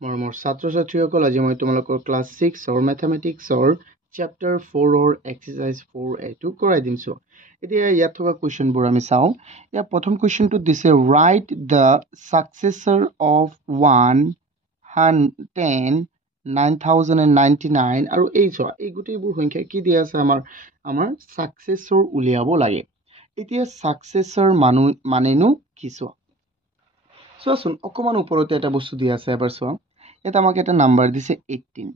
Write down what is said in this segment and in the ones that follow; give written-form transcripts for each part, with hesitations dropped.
মৰমৰ ছাত্ৰ ছাত্ৰীসকল আজি মই তোমালোকৰ ক্লাছ 6 অৰ মেথমেটিক্সৰ চেপ্টাৰ 4 অৰ এক্সাৰসাইজ 4a টো কৰাই দিম সো এতিয়া ইয়াত থকা কোৱেশ্চনবোৰ আমি চাও ইয়া প্ৰথম কোৱেশ্চনটো দিছে ৰাইট দ্য সাকসেসৰ অফ 110 9099 আৰু এই চোৱা এই গুটেইবোৰ সংখ্যা কি দিয়া আছে আমাৰ সাকসেসৰ উলিয়াব লাগে এতিয়া সাকসেসৰ মানেনো কি চোৱা চোৱাচোন অকমান ওপৰতে এটা বস্তু দিয়া আছে এবাৰ চোৱা এটা আমাক এটা নাম্বাৰ দিছে 18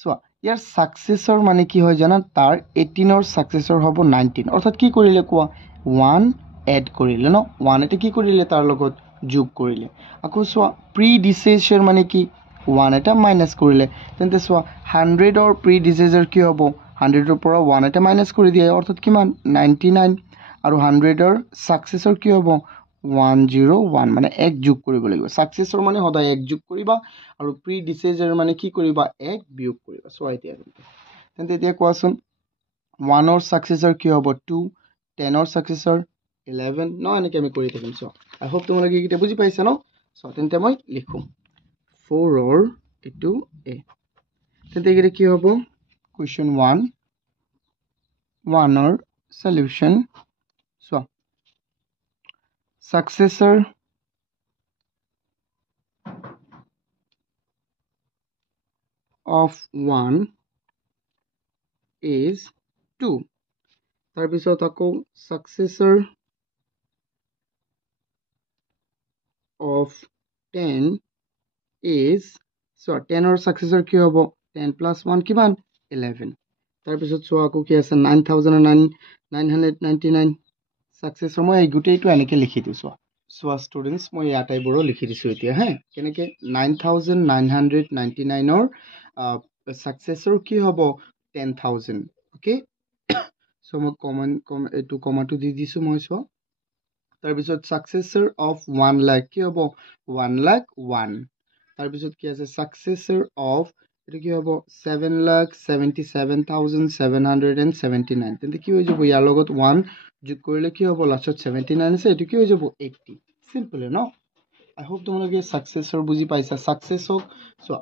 চোৱা ইয়াৰ সাকসেসৰ মানে কি হয় জানা তাৰ 18 ৰ সাকসেসৰ হ'ব 19 অৰ্থাৎ কি কৰিলে কোৱা 1 এড কৰিলে ন 1 এটা কি কৰিলে তাৰ লগত যোগ কৰিলে আকৌ চোৱা প্ৰিডিসেসৰ মানে কি 1 এটা মাইনাস কৰিলে তেন্তে চোৱা 100 ৰ প্ৰিডিসেসৰ কি হ'ব 100 ৰ পৰা 1 এটা মাইনাস কৰি দিয়ে অৰ্থাৎ কিমান 99 আৰু 100 ৰ সাকসেসৰ কি হ'ব 101 মানে এক যোগ কৰিব লাগিব সাকসেসৰ মানে সদায় এক যোগ কৰিবা আৰু প্ৰিডিসেসৰ মানে কি কৰিবা এক বিয়োগ কৰিবা সো এতিয়া তেন্তে এতিয়া কোৱাচোন 1 ৰ সাকসেসৰ কি হ'ব 2 10 ৰ সাকসেসৰ 11 ন এনেকৈ আমি কৰি থাকিম সো আই হোপ তোমালোকে এটা বুজি পাইছা ন সো তেন্তে মই লিখো 4 ৰ এটো এ তেন্তে এটা কি হ'ব কোৱেশ্চন 1 ৰ solution so successor of 1 is 2 তাৰপিছত আকৌ successor of 10 is so 10 ৰ successor কি হ'ব 10 plus 1 কিমান 11 তাৰপিছত চোৱা আকৌ কি আছে 9999 successor মই এই গুটেইটো এনেকৈ লিখি দিছো চোৱা ষ্টুডেন্টস মই ইয়াটাইবোৰো লিখি দিছো এতিয়া হে কেনেকৈ 9999 ৰ successor কি হ'ব 10000 ওকে সো মই এটো কমাটো দি দিছো মই চোৱা তাৰপিছত successor of 1 lakh কি হ'ব 1,01,000 তাৰপিছত কি আছে successor of এটো কি হ'ব 7,77,779 তেন্তে কি হৈ যাব ইয়াৰ লগত 1 যোগ কৰিলে কি হ'ব লাষ্টত 79 আছে এটো কি হৈ যাব 80 সিম্পল ন আই হোপ তোমালোকে সাকসেসৰ বুজি পাইছা সাকসেসক সো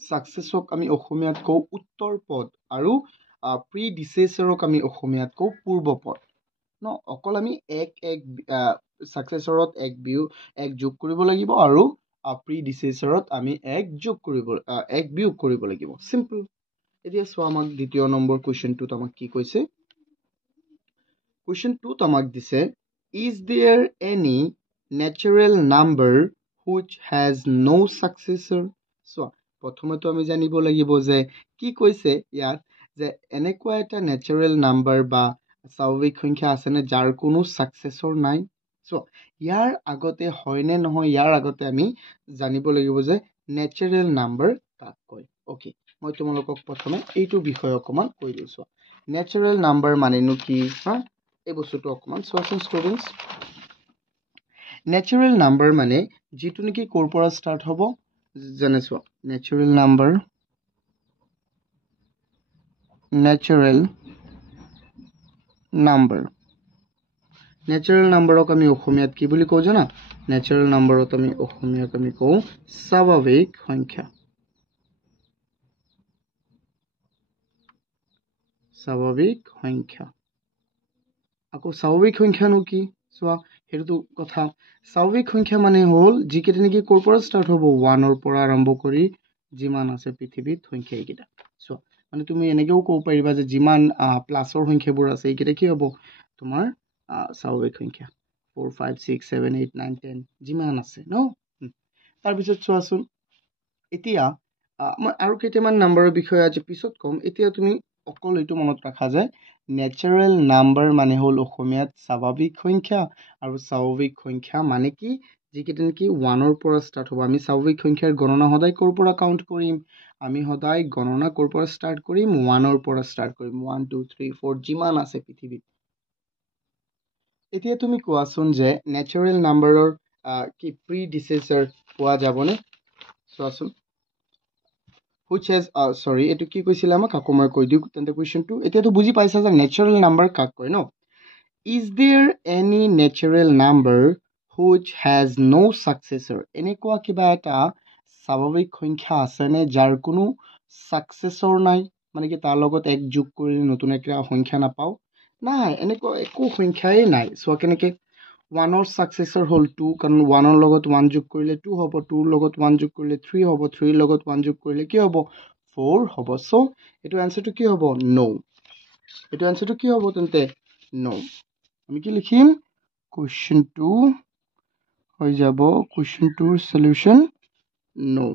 সাকসেসক আমি অসমীয়াত কও উত্তৰ পদ আৰু প্ৰিডিসেসৰক আমি অসমীয়াত কও পূৰ্ব পদ ন অকল আমি এক সাকসেসৰত এক যোগ কৰিব লাগিব আৰু প্ৰিডিসেসৰত আমি এক বিয়োগ কৰিব লাগিব সিম্পল এতিয়া চোৱা আমাক দ্বিতীয় নম্বৰ কোৱেশ্চনটোত আমাক কি কৈছে Question 2 tamak dise is there any natural number which has no successor so prothome to ami janibo lagibo je ki koise yat je enekwa eta natural number ba স্বাভাৱিক সংখ্যা আছে না যাৰ কোনো সাকসেসৰ নাই সো ইয়াৰ আগতে হয় নে নহয় ইয়াৰ আগতে আমি জানিব লাগিব যে ন্যাচাৰাল নাম্বাৰ কাক কয় ওকে মই তোমালোকক প্ৰথমে এইটো বিষয় অকমান কৈ দিছো ন্যাচাৰাল নাম্বাৰ মানেনো কি হা এই বস্তুটো অকমান চোৱাচোন ষ্টুডেন্টস ন্যাচাৰাল নাম্বাৰ মানে যেটো নেকি কোৰ পৰা স্টাৰ্ট হ'ব জানে চোৱা ন্যাচাৰাল নাম্বাৰক আমি অসমীয়াত কি বুলি কওঁ জানা ন্যাচাৰাল নাম্বাৰত আমি অসমীয়াত আমি কওঁ স্বাভাৱিক সংখ্যা আকৌ স্বাভাৱিক সংখ্যানো কি চোৱা হেতুটো কথা স্বাভাৱিক সংখ্যা মানে হল যিকেইটা নেকি কোৰ পৰা স্টাৰ্ট হ'ব 1 ৰ পৰা আৰম্ভ কৰি যিমান আছে পৃথিৱীত সংখ্যা এইকেইটা চোৱা মানে তুমি এনেকেও ক'ব পাৰিবা যে যিমান প্লাছৰ সংখ্যাবোৰ আছে এইকেইটা কি হ'ব তোমাৰ স্বাভাৱিক সংখ্যা 4 5 6 7 8 9 10 যিমান আছে ন তাৰপিছত চোৱাচোন এতিয়া মই আৰু কেইটামান নাম্বাৰৰ বিষয়ে আজি পিছত কম এতিয়া তুমি অকল এইটো মনত ৰাখা যে ন্যাচাৰাল নাম্বাৰ মানে হল অসমীয়াত স্বাভাৱিক সংখ্যা আৰু স্বাভাৱিক সংখ্যা মানে কি যিকেইটা নেকি 1 ৰ পৰা স্টাৰ্ট হ'ব আমি স্বাভাৱিক সংখ্যাৰ গণনা সদায় কৰ পৰা কাউন্ট কৰিম আমি সদায় গণনা কৰ পৰা স্টাৰ্ট কৰিম 1 ৰ পৰা স্টাৰ্ট কৰিম 1 2 3 4 যিমান আছে পৃথিৱীত এতিয়া তুমি কোৱাচোন যে ন্যাচাৰাল নাম্বাৰৰ কি প্ৰিডিসেসৰ পোৱা যাবনে চোৱাচোন which has sorry etu ki koisile amak ako moi koi diu tente question tu etia to buji paisa je natural number kak koi no is there any natural number which has no successor enekwa kiba eta স্বাভাৱিক সংখ্যা আছেনে যাৰ কোনো ছাকচেছৰ নাই, মানে কি তাৰ লগত এক যোগ কৰিলে নতুন এটা সংখ্যা নাপাওঁ? নাই, এনেকুৱা একো সংখ্যাই নাই। চোৱা কেনেকৈ 1ৰ ছাকচেছৰ হ'ল 2, কাৰণ 1ৰ লগত 1 যোগ কৰিলে 2 হ'ব, 2ৰ লগত 1 যোগ কৰিলে 3 হ'ব, 3ৰ লগত 1 যোগ কৰিলে কি হ'ব? 4 হ'ব। চ' এইটো এনচাৰটো কি হ'ব? নো। এইটো এনচাৰটো কি হ'ব তেন্তে? নো। আমি কি লিখিম? কুৱেশ্যন 2 হৈ যাব, কুৱেশ্যন 2ৰ সলিউশ্যন নো।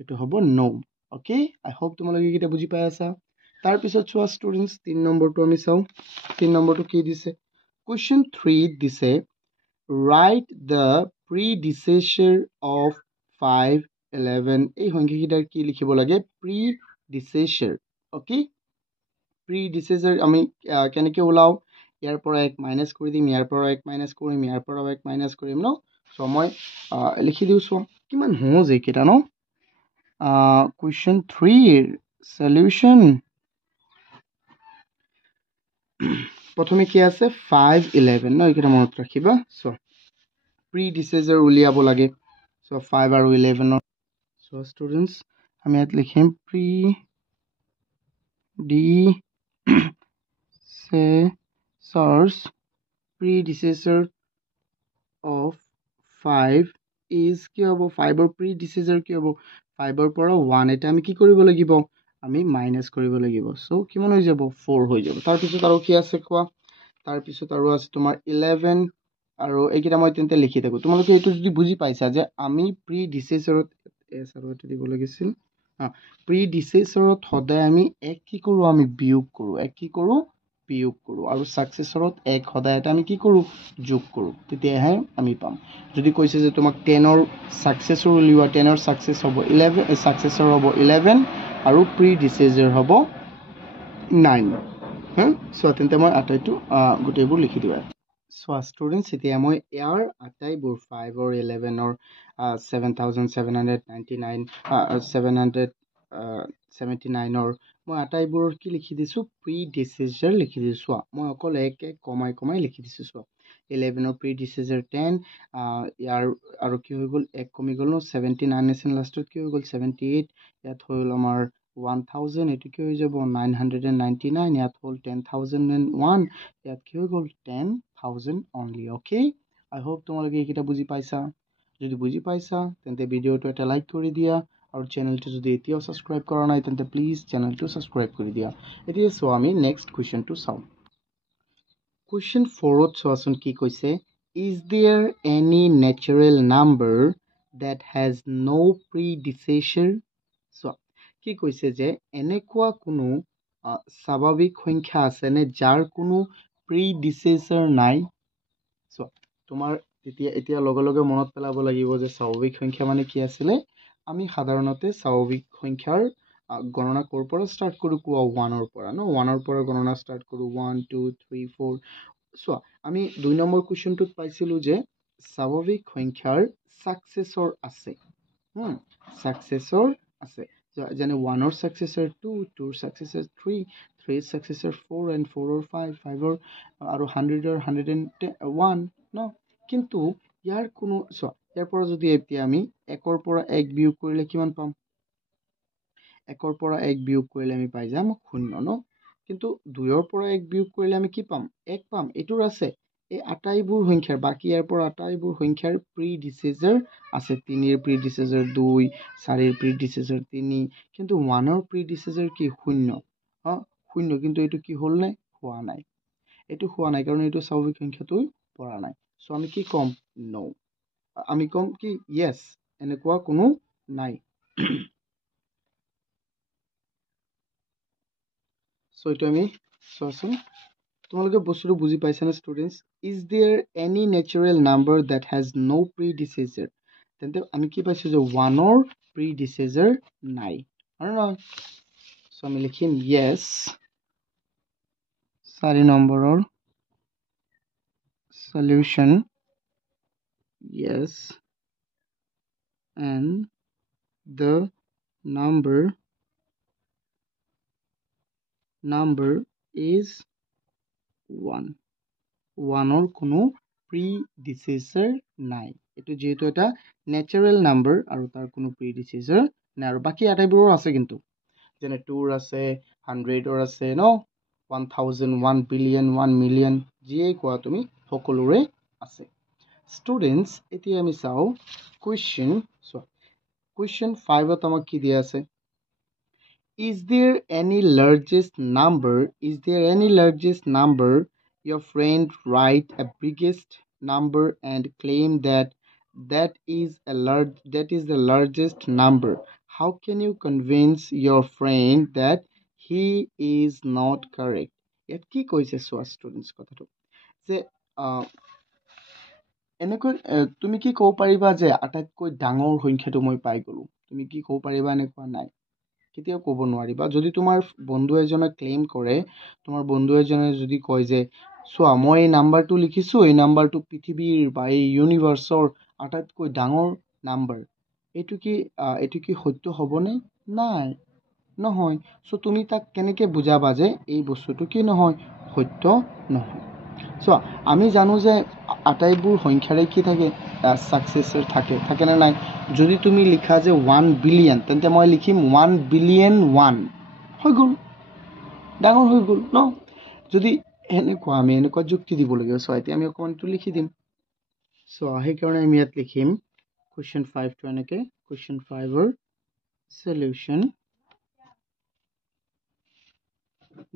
এইটো হ'ব নো। অ'কে, আই হোপ তোমালোকে এইকেইটা বুজি পাই আছা। তাৰপিছত চোৱা ষ্টুডেণ্টছ, 3 নম্বৰটো আমি চাওঁ। 3 নম্বৰটো কি দিছে? কুৱেশ্যন 3 দিছে, write the predecessor of 5, 11. এই সংখ্যাকেইটাৰ কি লিখিব লাগে? predecessor. অ'কে, predecessor আমি কেনেকৈ ওলাওঁ? ইয়াৰ পৰা এক মাইনাছ কৰি দিম, ইয়াৰ পৰা এক মাইনাছ কৰিম, ইয়াৰ পৰাও এক মাইনাছ কৰিম ন? চ' মই লিখি দিওঁ। চোৱা কিমান সহজ এইকেইটা ন? কুৱেশ্যন 3ৰ সলিউশ্যন প্ৰথমে কি আছে? 5, 11 ন? এইকেইটা মনত ৰাখিবা। চ' predecessor উলিয়াব লাগে। চ' 5 আৰু 11ৰ। চ' ষ্টুডেণ্টছ, আমি ইয়াত লিখিম predecessor of 5 is কি হ'ব? 5ৰ predecessor কি হ'ব? 5ৰ পৰা 1 এটা আমি কি কৰিব লাগিব? আমি মাইনাছ কৰিব লাগিব। চ' কিমান হৈ যাব? 4 হৈ যাব। তাৰপিছত আৰু কি আছে কোৱা? তাৰপিছত আৰু আছে তোমাৰ 11 আৰু এইকেইটা মই তেন্তে লিখি থাকোঁ। তোমালোকে এইটো যদি বুজি পাইছা যে আমি predecessorত দিব লাগিছিল, predecessorত সদায় আমি এক কি কৰোঁ? আমি বিয়োগ কৰোঁ। এক কি কৰোঁ? বিয়োগ কৰোঁ। আৰু ছাকচেছৰত এক সদায় এটা আমি কি কৰোঁ? যোগ কৰোঁ। তেতিয়াহে আমি পাম। যদি কৈছে যে তোমাক 10ৰ ছাকচেছৰ উলিওৱা, 10ৰ ছাকচেছ হ'ব 11, ছাকচেছৰ হ'ব 11 আৰু predecessor হ'ব 9। চোৱা তেন্তে মই আটাইটো গোটেইবোৰ লিখি দিওঁ। চোৱা ষ্টুডেণ্টছ, এতিয়া মই ইয়াৰ আটাইবোৰ 5ৰ 11ৰ 7,799 779ৰ মই আটাইবোৰৰ কি লিখি দিছোঁ? predecessor লিখি দিছোঁ। চোৱা মই অকল এক এক কমাই কমাই লিখি দিছোঁ। চোৱা 11ৰ predecessor 10, ইয়াৰ আৰু কি হৈ গ'ল? এক কমি গ'ল ন? 79 আছিল লাষ্টত, কি হৈ গ'ল? 78, ইয়াত হ'ল আমাৰ 1000, এইটো কি হৈ যাব? 999, ইয়াত হ'ল 10,001, ইয়াত কি হৈ গ'ল? 10,000 অনলি। অ'কে, আই হোপ তোমালোকে এইকেইটা বুজি পাইছা। যদি বুজি পাইছা তেন্তে ভিডিঅ'টো এটা লাইক কৰি দিয়া, আৰু চেনেলটো যদি এতিয়াও ছাবস্ক্ৰাইব কৰা নাই তেন্তে প্লিজ চেনেলটো ছাবস্ক্ৰাইব কৰি দিয়া। এতিয়া চোৱা আমি নেক্সট কুৱেশ্যনটো চাওঁ। কুৱেশ্যন 4ত চোৱাচোন কি কৈছে? Is there any natural number that has no predecessor? চোৱা কি কৈছে যে এনেকুৱা কোনো স্বাভাৱিক সংখ্যা আছেনে যাৰ কোনো predecessor নাই? চোৱা তোমাৰ এতিয়া লগে লগে মনত পেলাব লাগিব যে স্বাভাৱিক সংখ্যা মানে কি আছিলে? আমি সাধাৰণতে স্বাভাৱিক সংখ্যাৰ গণনা ক'ৰ পৰা ষ্টাৰ্ট কৰোঁ? কোৱা 1ৰ পৰা ন? 1ৰ পৰা গণনা ষ্টাৰ্ট কৰোঁ। 1, 2, 3, 4। চোৱা আমি 2 নম্বৰ কুৱেশ্যনটোত পাইছিলোঁ যে স্বাভাৱিক সংখ্যাৰ ছাকচেছৰ আছে। ছাকচেছৰ আছে, যেনে 1ৰ ছাকচেছৰ 2, 2ৰ ছাকচেছৰ 3, 3ৰ ছাকচেছৰ 4, and 4ৰ 5, 5ৰ আৰু 100ৰ 101 ন? কিন্তু ইয়াৰ কোনো চোৱা ইয়াৰ পৰা যদি এতিয়া আমি 1ৰ পৰা 1 বিয়োগ কৰিলে কিমান পাম? 1ৰ পৰা 1 বিয়োগ কৰিলে আমি পাই যাম 0 ন? কিন্তু 2ৰ পৰা 1 বিয়োগ কৰিলে আমি কি পাম? 1 পাম। এইটোৰ আছে। এই আটাইবোৰ সংখ্যাৰ, বাকী ইয়াৰ পৰা আটাইবোৰ সংখ্যাৰ predecessor আছে। 3ৰ predecessor 2, 4ৰ predecessor 3, কিন্তু 1ৰ predecessor কি? 0। 0, কিন্তু এইটো কি হ'ল নে? হোৱা নাই। এইটো হোৱা নাই কাৰণ এইটো স্বাভাৱিক সংখ্যাটো পৰা নাই। চ' আমি কি ক'ম? নো। আমি ক'ম কি? য়েছ, এনেকুৱা কোনো নাই। চ' এইটো আমি চোৱাচোন, তোমালোকে বস্তুটো বুজি পাইছানে students? Is there any natural number that has no' predecessor? তেন্তে আমি কি পাইছোঁ যে 1ৰ predecessor নাই, হয় নহয়? চ' আমি লিখিম য়েছ। 4 নম্বৰৰ solution yes, and the number is 1. 1ৰ কোনো প্ৰিডিচেছৰ নাই এইটো যেহেতু এটা নেচাৰেল নাম্বাৰ আৰু তাৰ কোনো প্ৰিডিচেছৰ নাই আৰু বাকী আটাইবোৰৰ আছে কিন্তু যেনে 2ৰ আছে 100ৰ আছে ন 1000 1 বিলিয়ন 1 মিলিয়ন যিয়ে কোৱা তুমি সকলোৰে আছে ষ্টুডেণ্টছ এতিয়া আমি চাওঁ কুৱেশ্যন 5ত আমাক কি দিয়া আছে Is there any largest number your friend write a biggest number and claim that is the largest number? How can you convince your friend that he is not correct? ইয়াত কি কৈছে চোৱা ষ্টুডেণ্টছ কথাটো যে এনেকৈ তুমি কি ক'ব পাৰিবা যে আটাইতকৈ ডাঙৰ সংখ্যাটো মই পাই গ'লো তুমি কি ক'ব পাৰিবা এনেকুৱা নাই কেতিয়াও ক'ব নোৱাৰিবা যদি তোমাৰ বন্ধু এজনে ক্লেইম কৰে তোমাৰ বন্ধু এজনে যদি কয় যে চোৱা মই এই নাম্বাৰটো লিখিছোঁ এই নাম্বাৰটো পৃথিৱীৰ বা এই ইউনিভাৰ্ছৰ আটাইতকৈ ডাঙৰ নাম্বাৰ এইটো কি সত্য হ'বনে নাই নহয় চ' তুমি তাক কেনেকৈ বুজাবা যে এই বস্তুটো কি নহয় সত্য নহয় চোৱা আমি জানো যে আটাইবোৰ সংখ্যাৰে কি থাকে ছাকচেছৰ থাকেনে নাই যদি তুমি লিখা যে 1 বিলিয়ন তেন্তে মই লিখিম 1 বিলিয়ন 1 হৈ গ'ল ডাঙৰ হৈ গ'ল ন যদি আমি এনেকুৱা যুক্তি দিব লাগিব চ' এতিয়া আমি অকণমানটো লিখি দিম চ' সেইকাৰণে আমি ইয়াত লিখিম কুৱেশ্যন 5টো এনেকৈ কুৱেশ্যন 5ৰ solution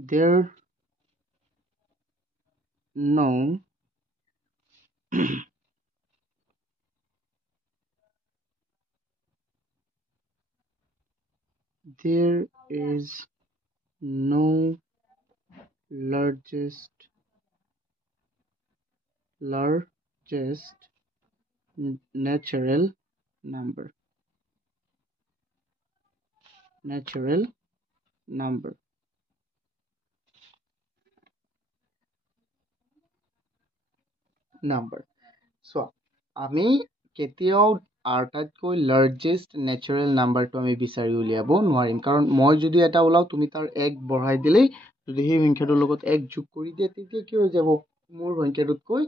there is no largest natural number so আমি কেতিয়াও আটাইতকৈ লাৰ্জেষ্ট নেচাৰেল নাম্বাৰটো আমি বিচাৰি উলিয়াব নোৱাৰিম কাৰণ মই যদি এটা ওলাওঁ তুমি তাৰ 1 বঢ়াই দিলেই যদি সেই সংখ্যাটোৰ লগত 1 যোগ কৰি দিয়ে তেতিয়া কি হৈ যাব মোৰ সংখ্যাটোতকৈ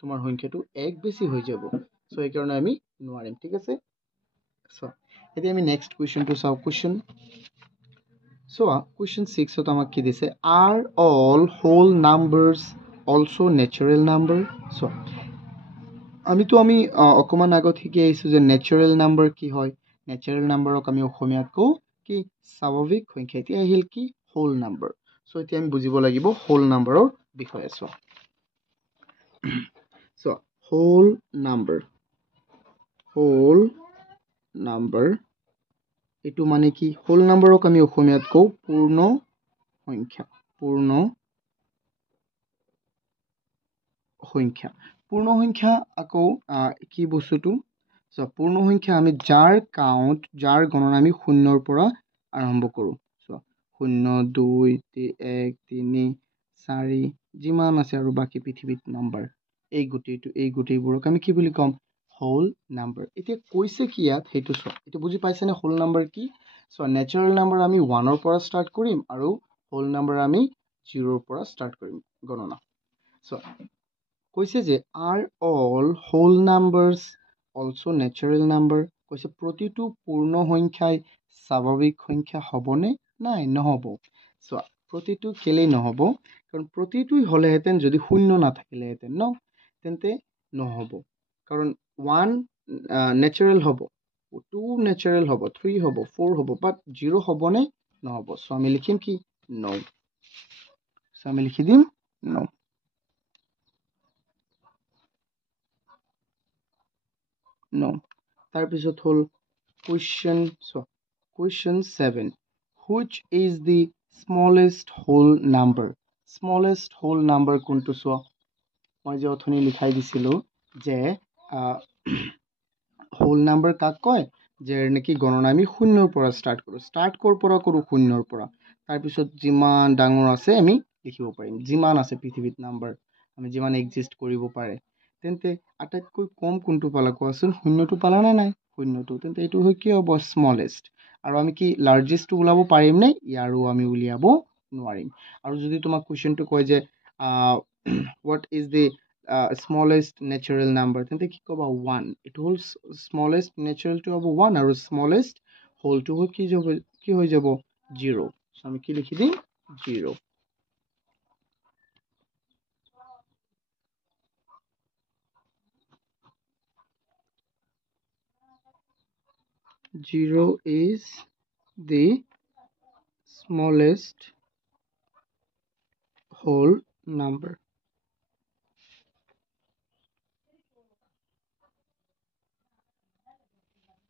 তোমাৰ সংখ্যাটো 1 বেছি হৈ যাব চ' সেইকাৰণে আমি নোৱাৰিম ঠিক আছে চ' এতিয়া আমি নেক্সট কুৱেশ্যনটো চাওঁ কুৱেশ্যন 6ত আমাক কি দিছে are all whole numbers also natural number চ' আমি অকণমান আগত শিকি আহিছোঁ যে নেচাৰেল নাম্বাৰ কি হয় নেচাৰেল নাম্বাৰক আমি অসমীয়াত কওঁ কি স্বাভাৱিক সংখ্যা এতিয়া আহিল কি হোল নাম্বাৰ চ' এতিয়া আমি বুজিব লাগিব হোল নাম্বাৰৰ বিষয়ে চ' হোল নাম্বাৰ এইটো মানে কি হোল নাম্বাৰক আমি অসমীয়াত কওঁ পূৰ্ণ সংখ্যা আকৌ কি বস্তুটো পূৰ্ণ সংখ্যা আমি যাৰ গণনা আমি 0ৰ পৰা আৰম্ভ কৰোঁ 0 2 1 3 4 যিমান আছে আৰু বাকী পৃথিৱীত নাম্বাৰ এই গোটেইবোৰক আমি কি বুলি ক'ম হোল নাম্বাৰ এতিয়া কৈছে কি ইয়াত সেইটো এইটো বুজি পাইছেনে হোল নাম্বাৰ কি নেচাৰেল নাম্বাৰ আমি 1ৰ পৰা ষ্টাৰ্ট কৰিম আৰু হোল নাম্বাৰ আমি 0ৰ পৰা ষ্টাৰ্ট কৰিম গণনা কৈছে যে are all whole numbers also natural number কৈছে প্ৰতিটো পূৰ্ণ সংখ্যাই স্বাভাৱিক সংখ্যা হ'বনে নাই নহ'ব প্ৰতিটো কেলেই নহ'ব কাৰণ প্ৰতিটোই হ'লেহেঁতেন যদি 0 নাথাকিলেহেঁতেন ন তেন্তে নহ'ব কাৰণ 1 নেচাৰেল হ'ব 2 নেচাৰেল হ'ব 3 হ'ব 4 হ'ব বাট 0 হ'বনে নহ'ব আমি লিখিম কি no আমি লিখি দিম no তাৰপিছত হ'ল question 7 which is the smallest whole number কোনটো চোৱা মই যে অথনি লিখাই দিছিলোঁ যে হোল নাম্বাৰ কাক কয় যে নেকি গণনা আমি 0ৰ পৰা ষ্টাৰ্ট ক'ৰ পৰা কৰোঁ 0ৰ পৰা তাৰপিছত যিমান ডাঙৰ আছে আমি লিখিব পাৰিম যিমান আছে পৃথিৱীত নাম্বাৰ আমি যিমান এক্সিষ্ট কৰিব পাৰে তেন্তে আটাইতকৈ কম কোনটো পালা কোৱাচোন 0টো পালা নে নাই 0টো তেন্তে এইটো হয় কি হ'ব স্মলেষ্ট আৰু আমি কি লাৰ্জেষ্টটো ওলাব পাৰিম নে ইয়াৰো আমি উলিয়াব নোৱাৰিম আৰু যদি তোমাক কুৱেশ্যনটো কয় যে what is the smallest natural number তেন্তে কি ক'বা 1 এইটো হ'ল smallest natural টো হ'ব 1 আৰু smallest whole টো হ'ল কি হৈ যাব 0 সো আমি কি লিখি দিম 0 0 is the smallest whole number.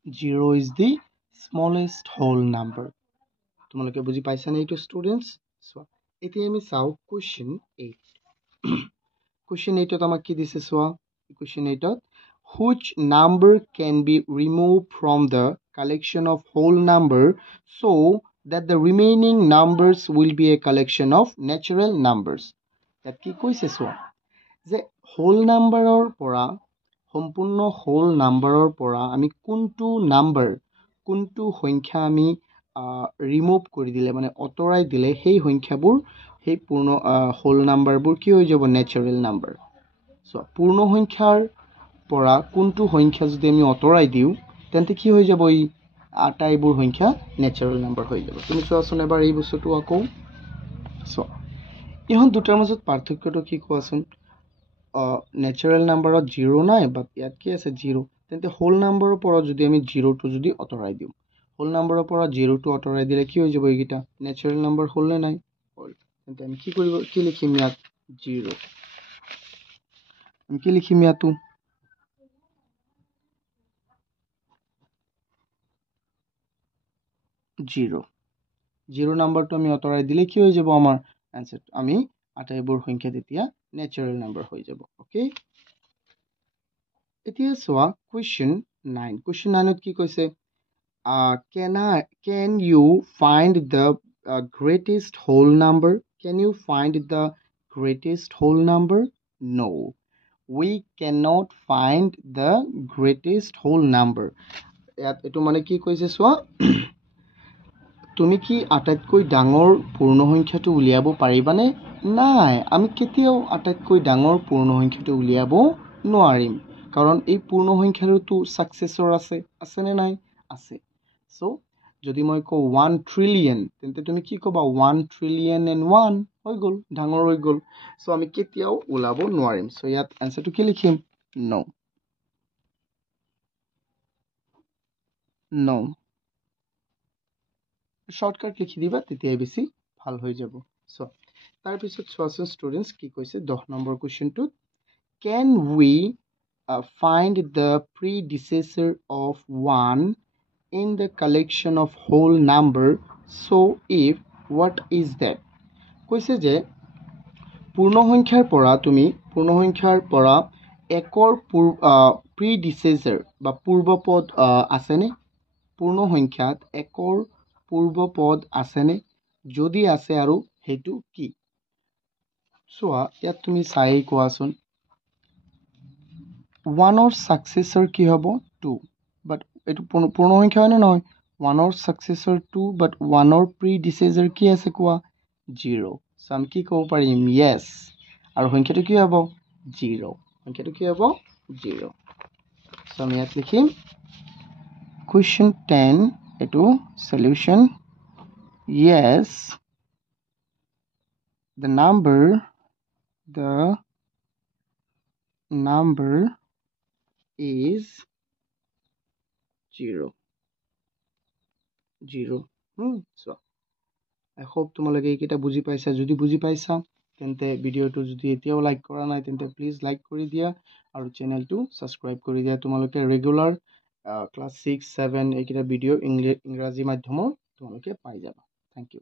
0 is the smallest whole number. তোমালোকে বুজি পাইছা নে এইটো স্টুডেন্টস সো এতিয়া আমি চাও কোৱেশ্চন 8 কোৱেশ্চন 8 ত আমাক কি দিছে সোৱা কোৱেশ্চন 8 ত which number can be removed from the collection of whole number so that the remaining numbers will be a collection of natural numbers that কি কৈছে সোৱা যে whole numberৰ পৰা সম্পূৰ্ণ whole numberৰ পৰা আমি কোনটো number কোনটো সংখ্যা আমি ৰিমুভ কৰি দিলে মানে অতৰাই দিলে সেই সংখ্যাবোৰ সেই পূৰ্ণ whole numberবোৰ কি হৈ যাব natural number সো পূৰ্ণ সংখ্যাৰ পৰা কোনটো সংখ্যা যদি আমি অতৰাই দিও তেন্তে কি হৈ যাব এই আটাইবোৰ সংখ্যা natural number হৈ যাব তুমি চোৱাচোন এবাৰ এই বস্তুটো আকৌ সো ইহত দুটাৰ মাজত পাৰ্থক্যটো কি কোৱাচোন natural number of 0 নাই বাট ইয়াত কি আছে 0 তেন্তে whole number পৰা যদি আমি 0 টো যদি অতৰাই দিও whole number পৰা 0 টো অতৰাই দিলে কি হৈ যাব এইগিটা natural number হল নে নাই হল তেন্তে আমি কি কৰিব কি লিখিম ইয়াত 0 আমি কি লিখিম ইয়াতো 0 0 নাম্বাৰটো আমি অতৰাই দিলে কি হৈ যাব আমাৰ आंसर আমি আটাইবোৰ সংখ্যা তেতিয়া natural number হৈ যাব ওকে এতিয়া সোৱা question 9 question 9 ত কি কৈছে can you find the greatest whole number can you find the greatest whole number no we cannot find the greatest whole number ইয়াত এটো মানে কি কৈছে সোৱা তুমি কি আটাইতকৈ ডাঙৰ পূৰ্ণ সংখ্যাটো উলিয়াব পাৰিবানে নাই আমি কেতিয়াও আটাইতকৈ ডাঙৰ পূৰ্ণ সংখ্যাটো উলিয়াব নোৱাৰিম কাৰণ এই পূৰ্ণ সংখ্যাৰটো সাকসেসৰ আছে নে নাই আছে সো যদি মই কও 1 ট্ৰিলিয়ন তেন্তে তুমি কি কবা 1 ট্ৰিলিয়ন এণ্ড 1 হৈ গল ডাঙৰ হৈ গল সো আমি কেতিয়াও উলাব নোৱাৰিম সো ইয়াত আনসাৰটো কি লিখিম নো নো শৰ্টকাট লিখি দিবা তেতিয়া বেশি ভাল হৈ যাব সো তাৰ পিছত সোৱাচোন স্টুডেন্টস কি কৈছে 10 number কোৱেশ্চনটো can we find the predecessor of 1 in the collection of whole number so if what is that কৈছে যে পূৰ্ণ সংখ্যাৰ পৰা তুমি পূৰ্ণ সংখ্যাৰ পৰা একৰ predecessor বা পূৰ্বপদ আছেনে পূৰ্ণ সংখ্যাত একৰ পূৰ্বপদ আছেনে যদি আছে আৰু হেতু কি সোৱা ইয়াত তুমি চাই কোৱাচোন 1 or successor কি হ'ব 2 but এটো পূৰ্ণ সংখ্যা হয় না নহয় 1 or successor 2 but 1 or predecessor কি আছে কোৱা 0 সো আমি কি ক'ব পাৰিম yes আৰু সংখ্যাটো কি হ'ব 0 সংখ্যাটো কি হ'ব 0 সো আমি ইয়াত লিখিম question 10 এটো solution yes the number is 0 so I hope তোমালোকে এইকেইটা বুজি পাইছা যদি বুজি পাইছা তেন্তে ভিডিওটো যদি এতিয়াও লাইক কৰা নাই তেন্তে প্লিজ লাইক কৰি দিয়া আৰু চেনেলটো সাবস্ক্ৰাইব কৰি দিয়া তোমালোকে ৰেগুলাৰ ক্লাস 6 7 এইকেইটা ভিডিও ইংৰাজী মাধ্যমৰ তোমালোকে পাই যাবা থ্যাংক ইউ